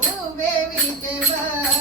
Oh, baby, goodbye.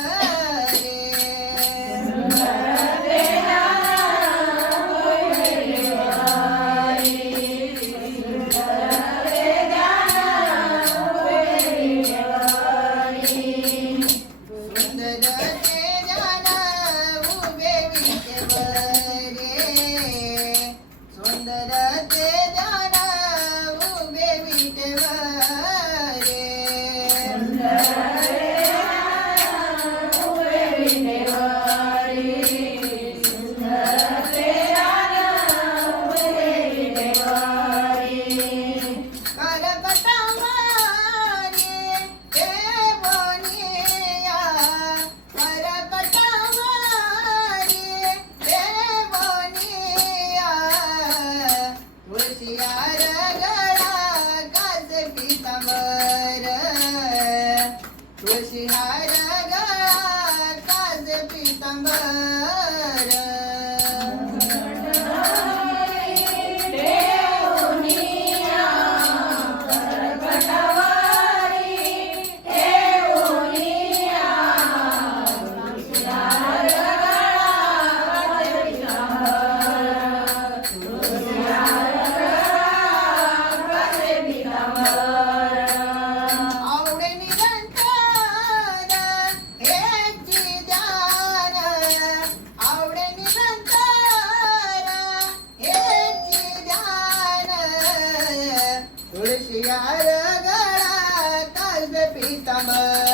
तुळशी यार गळा काल पितांबर.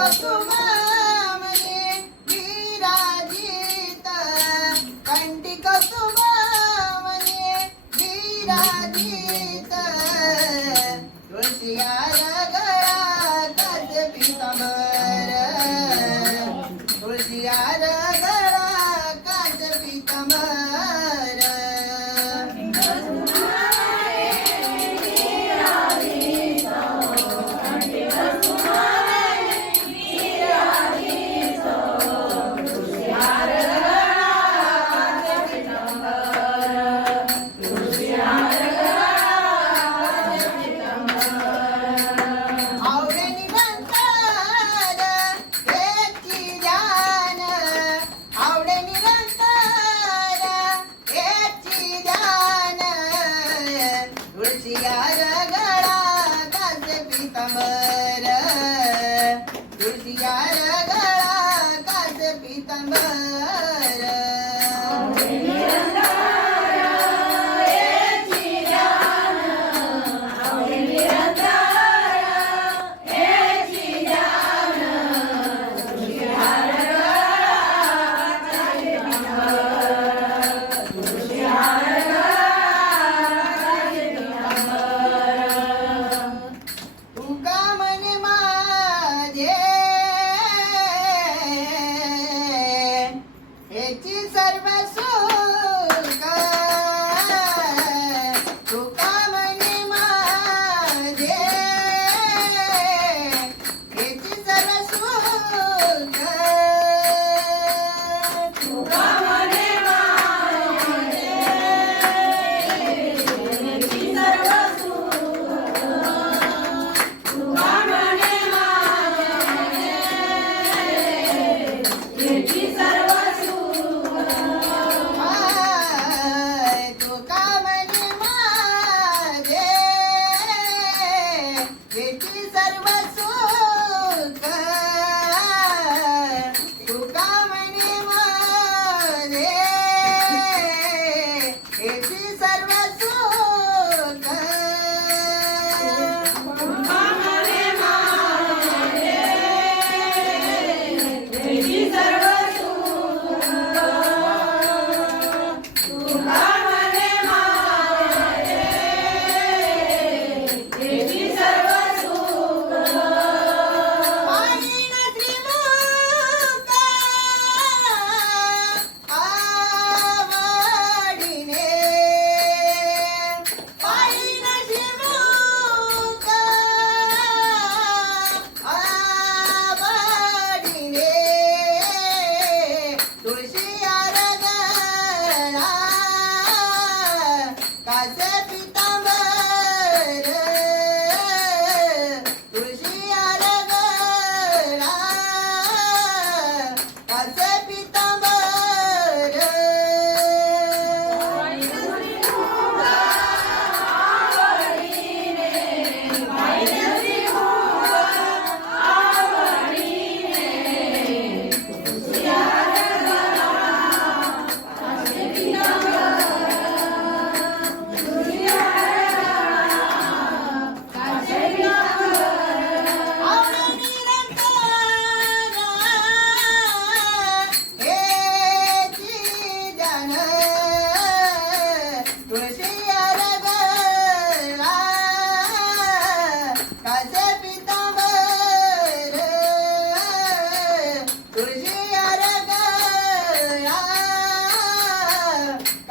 Let's go,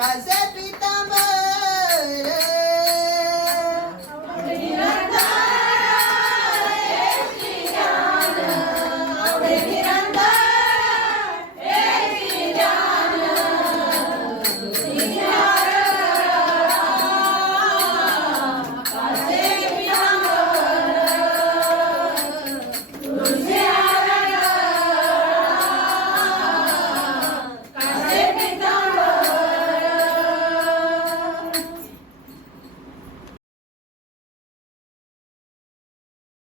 Hacer